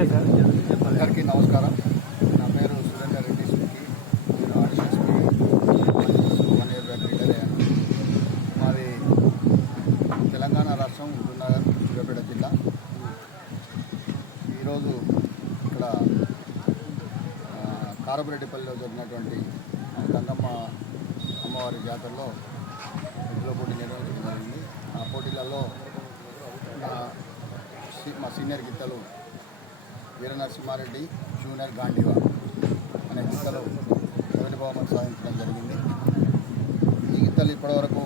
అందరికీ నమస్కారం. నా పేరు సురేందర్ రెడ్డి సుఖి నేను RSSP one year back retire అయ్యాను. మాది తెలంగాణ రాష్ట్రం గురునగర్ సూర్యాపేట జిల్లా. ఈరోజు ఇక్కడ కారపురెడ్డిపల్లిలో జరిగినటువంటి గంగమ్మ అమ్మవారి జాతరలో ఎద్దుల పోటీ నిర్వహించడం జరిగింది. ఆ పోటీలలో నా మా సీనియర్ గీతలు వీర నరసింహారెడ్డి జూనియర్ గాంధీవా అనే గిత్తలు మొదటి బహుమతి సాధించడం జరిగింది. ఈ గీతలు ఇప్పటివరకు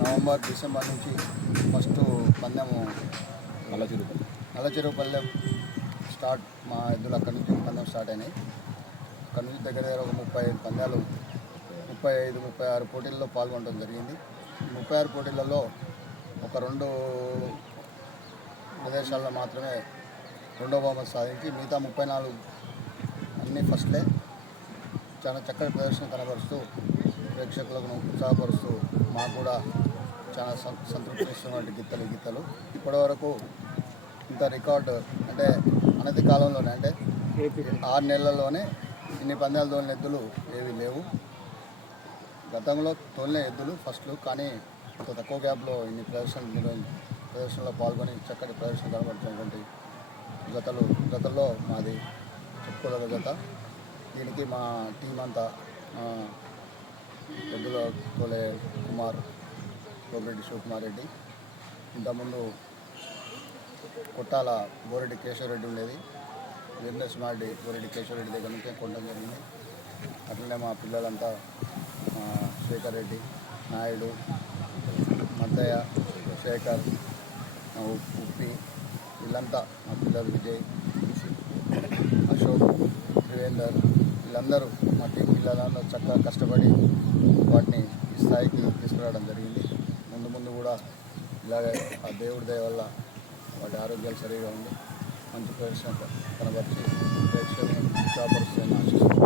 నవంబర్ డిసెంబర్ నుంచి ఫస్ట్ పందెము నల్లచిరుపల్లి నల్లచెరువు స్టార్ట్ మా ఎద్దులు అక్కడి నుంచి పందెం స్టార్ట్ అయినాయి. అక్కడి నుంచి దగ్గర దగ్గర ఒక ముప్పై ఐదు పందాలు ముప్పై ఐదు ముప్పై ఆరు పోటీల్లో పాల్గొనడం జరిగింది. ముప్పై ఆరు పోటీలలో ఒక రెండు ప్రదేశాల్లో మాత్రమే రెండో బహుమతి సాధించి మిగతా ముప్పై నాలుగు అన్నీ ఫస్ట్లే చాలా చక్కటి ప్రదర్శన కనబరుస్తూ ప్రేక్షకులకు ఉత్సాహపరుస్తూ మాకు కూడా చాలా సంతృప్తిస్తున్నటువంటి గీతలు గీతలు ఈ ఇప్పటివరకు ఇంత రికార్డు అంటే అనతి కాలంలోనే అంటే ఆరు నెలల్లోనే ఇన్ని పందాలు తోలిన ఎద్దులు ఏవి లేవు. గతంలో తోలిన ఎద్దులు ఫస్ట్లు కానీ ఇంత తక్కువ గ్యాప్లో ఇన్ని ప్రదర్శనలు నిర్వహించారు ప్రదర్శనలో పాల్గొని చక్కటి ప్రదర్శన కనబడుతున్నటువంటి జతలు జతల్లో మాది చెప్పుకోదగ్గ జత. దీనికి మా టీం అంతా పెద్దల తోలే కుమార్ కోమిరెడ్డి శివకుమార్ రెడ్డి. ఇంతకుముందు కొట్టాల బోరెడ్డి కేశవరెడ్డి ఉండేది. వీరనరసింహారెడ్డి బోరెడ్డి కేశవరెడ్డి దగ్గర నుంచే కొనడం జరిగింది. అట్లనే మా పిల్లలంతా శేఖర్ రెడ్డి నాయుడు మద్దయ్య శేఖర్ ఉప్పి వీళ్ళంతా మా పిల్లలు విజయ్ అశోక్ త్రివేందర్ వీళ్ళందరూ మా టీం పిల్లలందరూ చక్కగా కష్టపడి వాటిని ఈ స్థాయికి తీసుకురావడం జరిగింది. ముందు ముందు కూడా ఇలాగే ఆ దేవుడి దయ వల్ల వాటి ఆరోగ్యాలు సరిగా ఉండి మంచి ప్రదర్శన కనబరిచి ప్రేక్షకులను ఉత్సాహపరుస్తాయని ఆశిస్తున్నాను.